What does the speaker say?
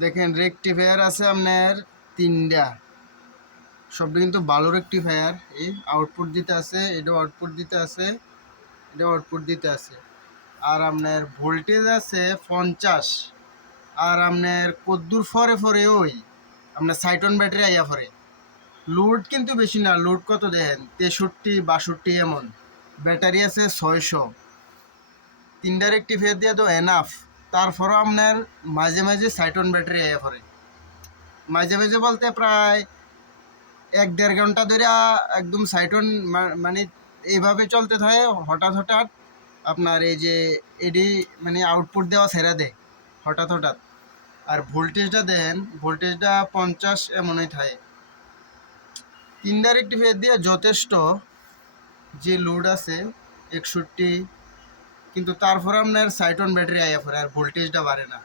দেখেন রেকটিফায়ার আছে আপনার 3টা, সবটা কিন্তু ভালো রেকটিফায়ার। এই আউটপুট দিতে আছে, এটাও আউটপুট দিতে আছে, এটাও আউটপুট দিতে আছে। আর আপনার ভোল্টেজ আছে 50। আর আপনার কদ্দুর ফরে ফরে ওই আপনার সাইটন ব্যাটারি আইয়া ফরে। লোড কিন্তু বেশি না, লোড কত দেখেন 63-62 এমন। ব্যাটারি আছে 600। 3টা রেকটিফায়ার দিয়ে তো এনাফ। তারপরও আপনার মাঝে মাঝে সাইটন ব্যাটারি আইয়া পড়ে। মাঝে মাঝে বলতে প্রায় 1-1.5 ঘন্টা ধরে একদম সাইটন মানে এইভাবে চলতে থাকে। হঠাৎ হঠাৎ আপনার এই যে এডি মানে আউটপুট দেওয়া ছেড়ে দেয় হঠাৎ হঠাৎ। আর ভোল্টেজটা দেন, ভোল্টেজটা 50 এমনই থাকে। 3টা রেকটিফায়ার দিয়ে যথেষ্ট। যে লোড আছে 61, কিন্তু তারপরে আপনার সাইটন ব্যাটারি আইয়া পড়ে আর ভোল্টেজটা বাড়ে না।